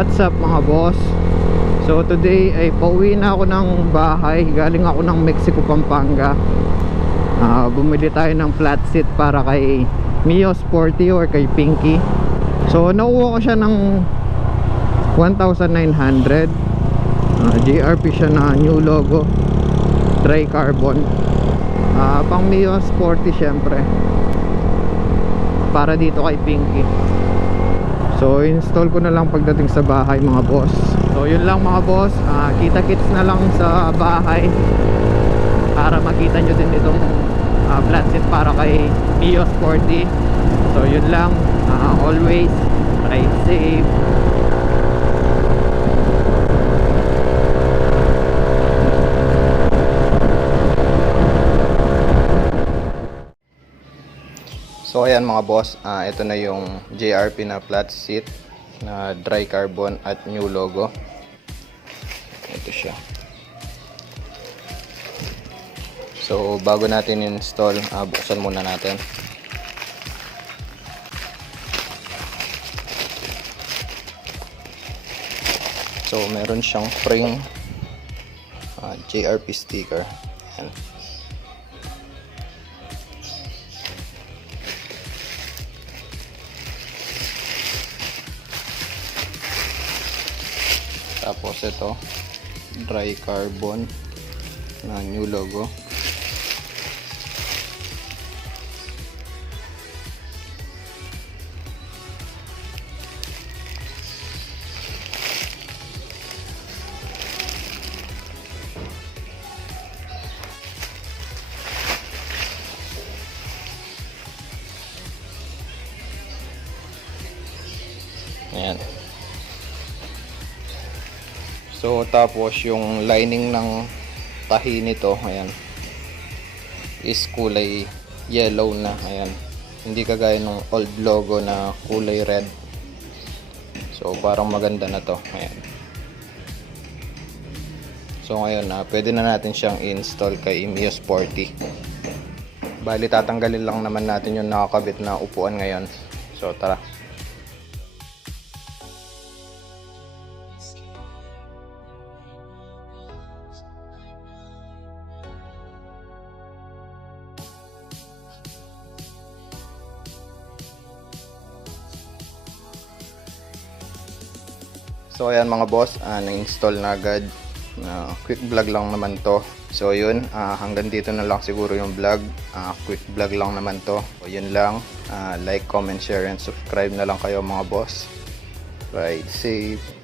What's up mga boss? So today ay pauwi na ako ng bahay. Galing ako ng Mexico, Pampanga. Bumili tayo ng flat seat para kay Mio Sporty or kay Pinky. So nakuha ko siya ng 1,900. JRP siya na new logo, dry carbon. Pang Mio Sporty syempre, para dito kay Pinky. So install ko na lang pagdating sa bahay mga boss. So yun lang mga boss, kita-kits na lang sa bahay para makita nyo din itong flat seat para kay Mio Sporty. So yun lang, always ride safe. So ayan mga boss, ito na yung JRP na flat seat na dry carbon at new logo. Ito siya. So bago natin install, buksan muna natin. So meron siyang frame, JRP sticker. Ayan. Tapos ito, dry carbon na new logo. Ayan. So tapos yung lining ng tahi nito, ayan, is kulay yellow na, ayan. Hindi kagaya ng old logo na kulay red. So parang maganda na to, ayan. So ngayon pwede na natin siyang install kay Mio Sporty. Bali tatanggalin lang naman natin yung nakakabit na upuan ngayon. So tara. So ayan mga boss, na-install na agad. Quick vlog lang naman to. So yun, hanggang dito na lang siguro yung vlog. Quick vlog lang naman to. So yun lang, like, comment, share, and subscribe na lang kayo mga boss. Ride safe.